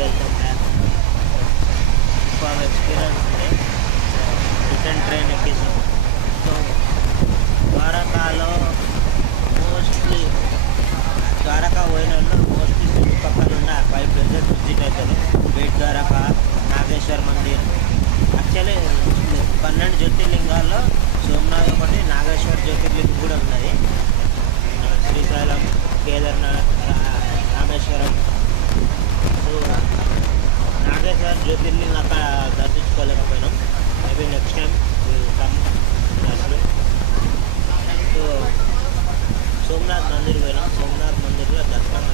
Welcome back. Super experience ఉంది. Return train ఎక్కేసాం. So ద్వారకాలో మోస్ట్లీ ద్వారకా పోయిన వాళ్ళు మోస్ట్లీ చుట్టుపక్కల ఉన్న 5 ప్లేసెస్ విజిట్ అవుతారు. బేట్ ద్వారకా, నాగేశ్వర్ మందిర్. యాక్చువల్లీ 12 జ్యోతిర్లింగాల్లో సోమనాథ్ ఒకటి, నాగేశ్వర్ జ్యోతిర్లింగం కూడా ఉన్నది. శ్రీశైలం, కేదార్నాథ్, రామేశ్వరం. సో నాగేశ్వర్ జ్యోతిర్లింగం అక్కడ దర్శించుకోలేకపోయినాం. మేబీ నెక్స్ట్ టైం కమ్ దర్శనం. సో సోమనాథ్ మందిర్ పోయినాం. సోమనాథ్ మందిర్లో దర్శనం